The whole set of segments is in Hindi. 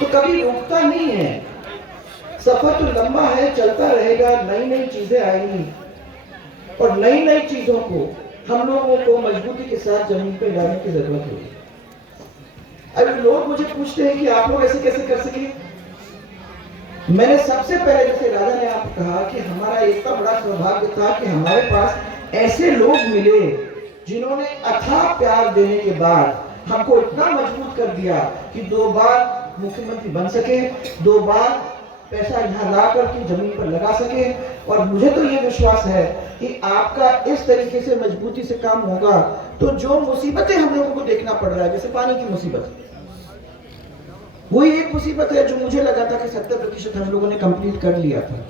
तो कभी रुकता नहीं है। सफर तो लंबा है, चलता रहेगा, नई नई चीजें आएंगी और नई नई चीजों को हम लोगों को मजबूती के साथ जमीन पे डालने की जरूरत होगी। अभी लोग मुझे पूछते हैं कि आप लोग ऐसे कैसे कर सके। मैंने सबसे पहले, जैसे राजा ने आप कहा कि हमारा इतना बड़ा सौभाग्य था कि हमारे पास ऐसे लोग मिले जिन्होंने अथाह प्यार देने के बाद हमको इतना मजबूत कर दिया कि 2 बार मुख्यमंत्री बन सके, 2 बार पैसा यहाँ ला करके जमीन पर लगा सके। और मुझे तो ये विश्वास है कि आपका इस तरीके से मजबूती से काम होगा तो जो मुसीबतें हम लोगों को देखना पड़ रहा है, जैसे पानी की मुसीबत, वही एक मुसीबत है जो मुझे लगा था कि 70% हम लोगों ने कंप्लीट कर लिया था।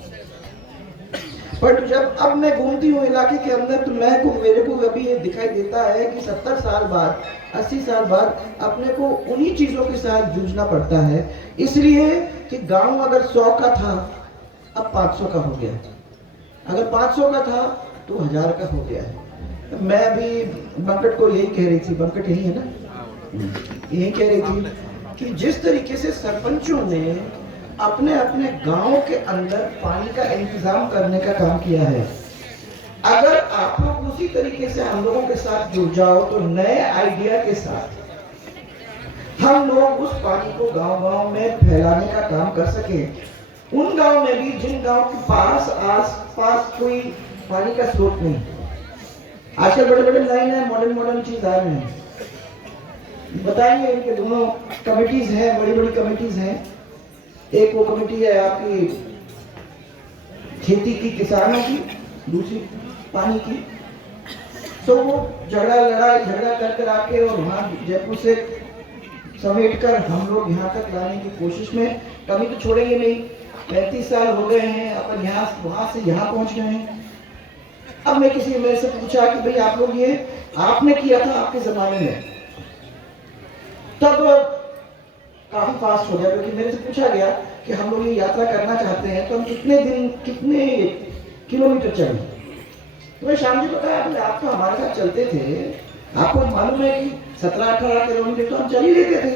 पर जब अब मैं घूमती हूँ इलाके के अंदर तो मेरे को अभी ये दिखाई देता है कि 70 साल बाद, 80 साल बाद अपने को उन्हीं चीजों के साथ जूझना पड़ता है। इसलिए कि गांव अगर 100 का था अब 500 का हो गया, अगर 500 का था तो 1000 का हो गया है। मैं अभी बंकट को यही कह रही थी, बंकट यही है ना, यही कह रही थी कि जिस तरीके से सरपंचों ने अपने अपने गांव के अंदर पानी का इंतजाम करने का काम किया है, अगर आप लोग उसी तरीके से हम लोगों के साथ जुड़ जाओ तो नए आइडिया के साथ हम लोग उस पानी को गांव-गांव में फैलाने का काम कर सके। उन गांव में भी जिन गांव के पास आस-पास कोई पानी का स्रोत नहीं, आजकल बड़े-बड़े नए मॉडर्न चीज आ रहे हैं, बताएंगे। इनके दोनों कमिटीज हैं, बड़ी-बड़ी कमिटीज हैं। एक वो कमेटी है आपकी खेती की, किसानों की, दूसरी पानी की। तो वो झगड़ा कर आके और वहाँ जयपुर से समेट कर हम लोग यहाँ तक लाने की कोशिश में, कभी तो छोड़ेंगे नहीं। 35 साल हो गए हैं, अपन यहाँ वहाँ से यहाँ पहुँच गए हैं। अब मैं किसी मेरे से पूछा कि भाई आप लोग ये आपने किया था आपके जमाने में, तब काफी फास्ट हो गया, क्योंकि मेरे से पूछा गया कि हम लोग ये यात्रा करना चाहते हैं तो हम कितने दिन, कितने किलोमीटर चलें। तो मैं शाम जी बताया कि आप तो हमारे साथ चलते थे, आपको मालूम है कि 17-18 किलोमीटर तो हम चल ही लेते थे।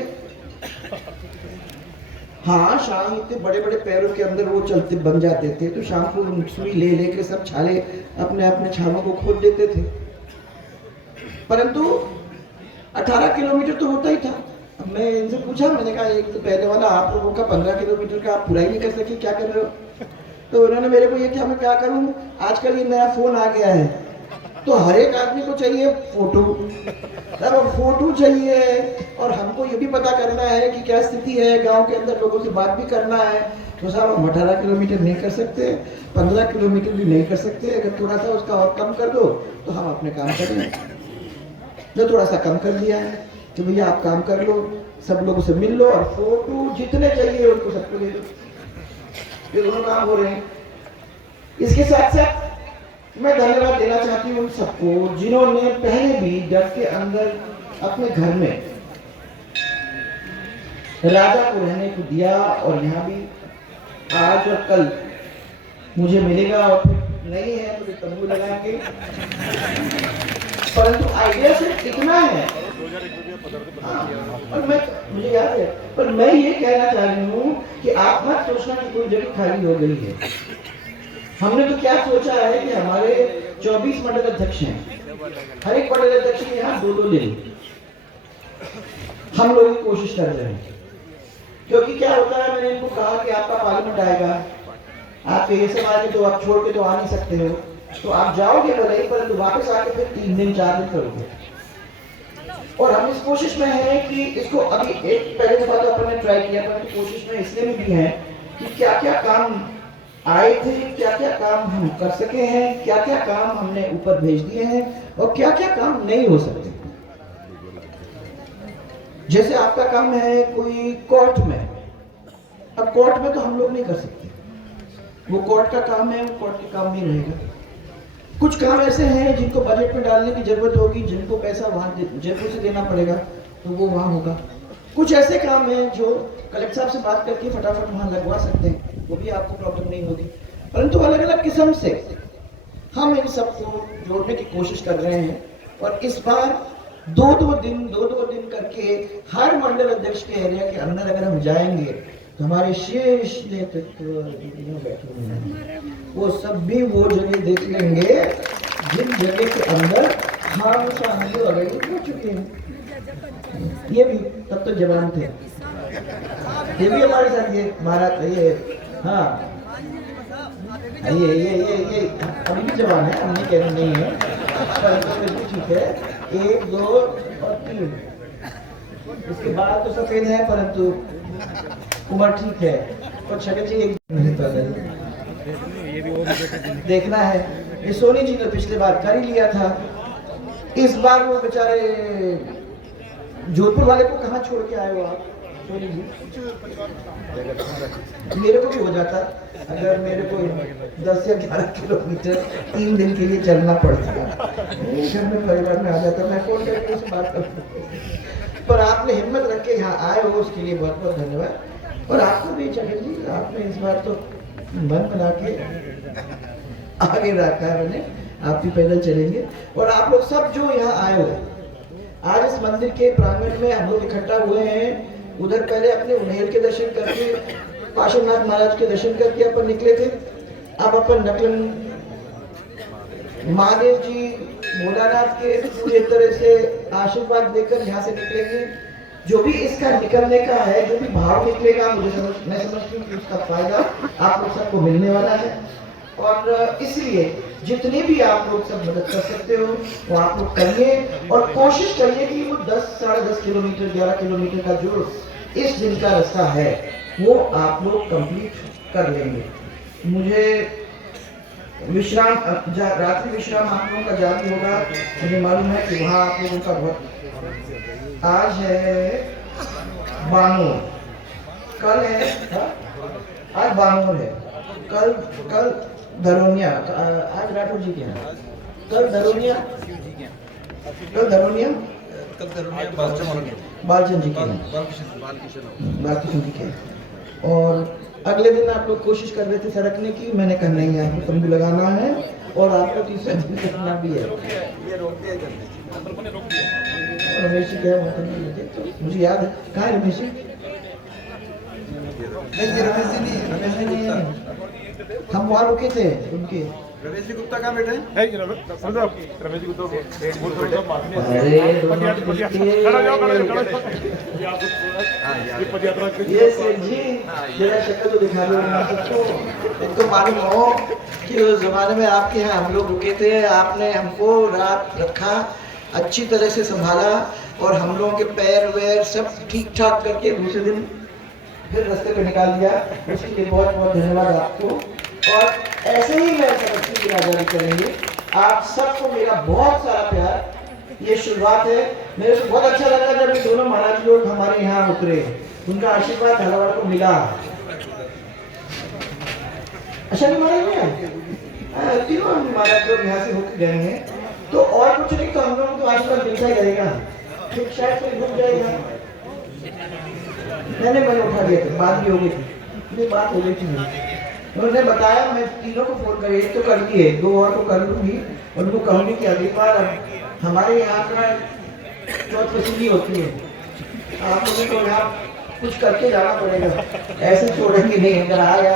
हाँ, शाम इतने बड़े बड़े पैरों के अंदर वो चलते बन जाते थे तो शाम को सुई ले लेके सब छाले अपने अपने छालों को खोद देते थे, परंतु 18 किलोमीटर तो होता ही था। अब मैं इनसे पूछा, मैंने कहा एक तो पहले वाला आप लोगों का 15 किलोमीटर का आप पूरा ही नहीं कर सके, क्या कर रहे हो? तो उन्होंने मेरे को ये क्या, मैं क्या करूं, आजकल ये नया फोन आ गया है तो हर एक आदमी को चाहिए फोटो, अब फोटो चाहिए और हमको ये भी पता करना है कि क्या स्थिति है गांव के अंदर, लोगों से बात भी करना है। तो साहब हम 18 किलोमीटर नहीं कर सकते, 15 किलोमीटर भी नहीं कर सकते, अगर थोड़ा सा उसका और कम कर दो तो हम अपने काम कर लें। जो थोड़ा सा कम कर दिया है कि भैया आप काम कर लो, सब लोगों से मिल लो और फोटो जितने चाहिए उनको सबको दे दो। ये दोनों काम हो रहे हैं। इसके साथ साथ मैं धन्यवाद देना चाहती हूँ उन सबको जिन्होंने पहले भी डट के अंदर अपने घर में राजा को रहने को दिया और यहाँ भी आज और कल मुझे मिलेगा और फिर नहीं है तो तंबू लगाएंगे, परंतु आइडिया सिर्फ इतना है। और मैं, मुझे याद है, पर मैं ये कहना चाह रही हूँ कि आप मत सोचना कि कोई जगह खाली हो गई है। हमने तो क्या सोचा है कि हमारे 24 मंडल अध्यक्ष हैं, हर एक मंडल अध्यक्ष के यहाँ 2-2 दिन हम लोग कोशिश कर रहे हैं। क्योंकि क्या होता है, मैंने इनको कहा कि आपका पार्लियामेंट आएगा, आप ये सब आगे तो आप छोड़ के तो आ नहीं सकते हो, तो आप जाओगे भले ही, परंतु वापस आके फिर 3 दिन 4 दिन करोगे। और हम इस कोशिश में हैं कि इसको अभी एक पहले दफा तो अपन ने ट्राई किया, परंतु कोशिश में इसलिए भी है कि क्या क्या काम आए थे, क्या क्या काम हम कर सके हैं, क्या क्या काम हमने ऊपर भेज दिए हैं और क्या क्या काम नहीं हो सकते। जैसे आपका काम है कोई कोर्ट में, अब कोर्ट में तो हम लोग नहीं कर सकते, वो कोर्ट का काम है, वो कोर्ट के काम में रहेगा। कुछ काम ऐसे हैं जिनको बजट में डालने की जरूरत होगी, जिनको पैसा वहाँ जयपुर से देना पड़ेगा तो वो वहाँ होगा। कुछ ऐसे काम हैं जो कलेक्टर साहब से बात करके फटाफट वहाँ लगवा सकते हैं, वो भी आपको प्रॉब्लम नहीं होगी। परंतु अलग अलग किस्म से हम इन सबको जोड़ने की कोशिश कर रहे हैं और इस बार दो दो दिन करके हर मंडल अध्यक्ष के एरिया के अंदर अगर हम जाएंगे तो हमारे शेष नेतृत्व बैठे हुए हैं, वो सब भी वो जगह देख लेंगे जिन जगह के अंदर हम शामिल ऑलरेडी हो चुके हैं। ये भी तब तो जवान थे, ये भी हमारे साथ ये महाराज ये हाँ ये अभी भी जवान है, हम नहीं कह रहे नहीं है, पर ठीक है। 1 2 और 3 इसके बाद तो सफेद है परंतु उम्र ठीक है, और छठे जी एक नहीं पैदल देखना है। ये सोनी जी ने पिछले बार कर ही लिया था, इस बार वो बेचारे जोधपुर वाले को कहाँ छोड़ के आए हो आप सोनी जी? मेरे को भी हो जाता अगर मेरे को 10 या 11 किलोमीटर 3 दिन के लिए चलना पड़ता, घर में परिवार में आ जाता, मैं फोन करके उससे बात करता। पर आपने हिम्मत रख के यहाँ आए हो उसके लिए बहुत बहुत धन्यवाद। और आपको भी चले जी, आपने इस बार तो मन बना के आगे रखा है मैंने, आप भी पैदल चलेंगे। और आप लोग सब जो यहाँ आए हो आज इस मंदिर के प्रांगण में हम लोग इकट्ठा हुए हैं, उधर पहले अपने उन्हेल के दर्शन करके पार्श्वनाथ महाराज के दर्शन करके अपन निकले थे। अब अपन नकलन महादेव जी भोलानाथ के पूरी तरह से आशीर्वाद देकर यहाँ से निकलेंगे। जो भी इसका निकलने का है, जो भी भाव निकलेगा, मैं समझती हूँ कि उसका फायदा आप लोग सबको मिलने वाला है। और इसलिए जितनी भी आप लोग सब मदद कर सकते हो वो आप लोग करिए, और कोशिश करिए कि वो 10 साढ़े 10 किलोमीटर 11 किलोमीटर का जो इस दिन का रास्ता है वो आप लोग कंप्लीट कर लेंगे। मुझे विश्राम रात्रि विश्राम आप लोगों का जारी होगा, मुझे मालूम है कि वहाँ आप लोगों का बहुत, आज है बानूर, कल है आज बानूर है, कल धरोनिया, आज राठौर जी के यहाँ, कल धरोनिया बालचंद जी के, बालकिशन जी के। और अगले दिन आप लोग कोशिश कर रहे थे सड़कने की, मैंने कहा नहीं आपको तंबू लगाना है और आपको तीसरे दिन करना भी है। रमेश जी क्या तो मुझे याद है, कहाँ है रमेश जी? रमेश जी नहीं, हम वहाँ रुके थे उनके। रमेश जी गुप्ता कहाँ बैठे हैं? रमेश जी गुप्ता ये सेठ जी जरा शक्ल तो दिखा दो इनको मालूम हो कि उस जमाने में आपके यहाँ हम लोग रुके थे, आपने हमको रात रखा, अच्छी तरह से संभाला और हम लोगों के पैर वैर सब ठीक ठाक करके दूसरे दिन फिर रास्ते पे निकाल दिया। उसके लिए बहुत बहुत धन्यवाद आपको। और ऐसे ही मैं समझती की जारी करेंगे। आप सबको मेरा बहुत सारा प्यार, ये शुरुआत है। मेरे को बहुत अच्छा लगा जब ये दोनों महाराज लोग हमारे यहाँ उतरे, उनका आशीर्वाद हलवाड़ को मिला। अच्छा नहीं महाराज तीनों महाराज लोग यहाँ से होकर गए हैं, तो और कुछ नहीं तो हम लोगों को आशीर्वाद मिलता ही रहेगा, फिर शायद कोई रुक जाएगा। मैंने उठा दिया था, बात भी हो गई थी, बात हो गई थी। उन्होंने बताया मैं तीनों को फोन कर, एक तो कर दिए, 2 और को कर लूँगी। उनको कहूँगी कि अगली बार हमारे यहाँ का चौथ वसूली होती है, आप लोगों को यहाँ कुछ करके जाना पड़ेगा, ऐसे छोड़ेंगे नहीं। अगर आ गया